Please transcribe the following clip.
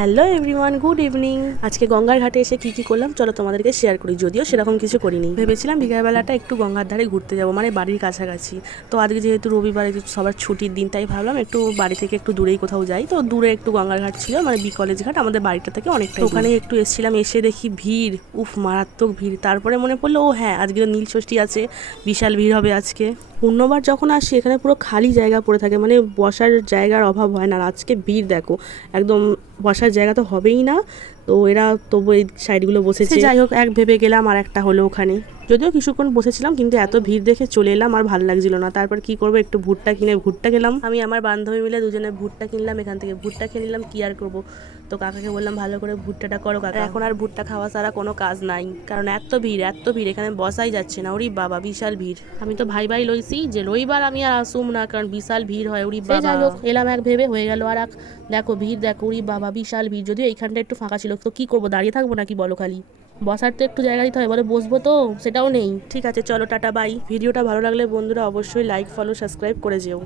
Hello everyone, good evening. আজকে গঙ্গার ঘাটে এসে কি করলাম চলো তোমাদেরকে শেয়ার করি। যদিও সেরকম কিছু করিনি, ভেবেছিলাম বিকালবেলাটা একটু গঙ্গার ধারে ঘুরতে যাবো, মানে বাড়ির কাছাকাছি। তো আজকে যেহেতু রবিবারে সবার ছুটির দিন, তাই ভাবলাম একটু বাড়ি থেকে একটু দূরেই কোথাও যাই। তো দূরে একটু গঙ্গার ঘাট ছিল, মানে বি কলেজ ঘাট, আমাদের বাড়িটা থেকে অনেকটা। ওখানে একটু এসেছিলাম, এসে দেখি ভিড়, উফ মারাত্মক ভিড়। তারপরে মনে পড়লো ও হ্যাঁ, আজকে নীল ষষ্ঠী আছে, বিশাল ভিড় হবে আজকে। অন্যবার যখন আসি এখানে পুরো খালি জায়গা পড়ে থাকে, মানে বসার জায়গার অভাব হয় না। আর আজকে ভিড় দেখো, একদম বসার জায়গা তো হবেই না। তো এরা তবু এই সাইডগুলো বসেছে। যাই হোক, এক ভেবে গেলাম আর একটা হলো ওখানে। যদিও কিছুক্ষণ বসেছিলাম, কিন্তু এত ভিড় দেখে চলে এলাম, আর ভালো লাগছিল না। তারপর কি করবো, একটু ভুট্টা কিনে ভুট্টা খেলাম। আমি আমার বান্ধবী মিলে দুজনে ভুট্টা কিনলাম, এখান থেকে ভুট্টা খেয়ে নিলাম। কি আর করবো, তো কাকাকে বললাম ভালো করে ভুট্টাটা করো কাকা। এখন আর ভুট্টা খাওয়া ছাড়া কোনো কাজ নাই, কারণ এত ভিড় এত ভিড়, এখানে বসাই যাচ্ছে না। ওরি বাবা, বিশাল ভিড়। আমি তো ভাই ভাই লইছি যে রবিবার আমি আর আসুম না, কারণ বিশাল ভিড় হয়। ওরি বাবা, যাই হোক এলাম এক ভেবে, হয়ে গেল আর এক। দেখো ভিড় দেখো, ওরি বাবা বিশাল ভিড়। যদিও এইখানটা একটু ফাঁকা ছিল, তো কি করবো, দাঁড়িয়ে থাকবো নাকি বলো? খালি বসার তো একটু জায়গা দিতে হয়, বলে বসবো তো সেটাও নেই। ঠিক আছে চলো, টাটা বাই। ভিডিওটা ভালো লাগলে বন্ধুরা অবশ্যই লাইক, ফলো, সাবস্ক্রাইব করে যেও।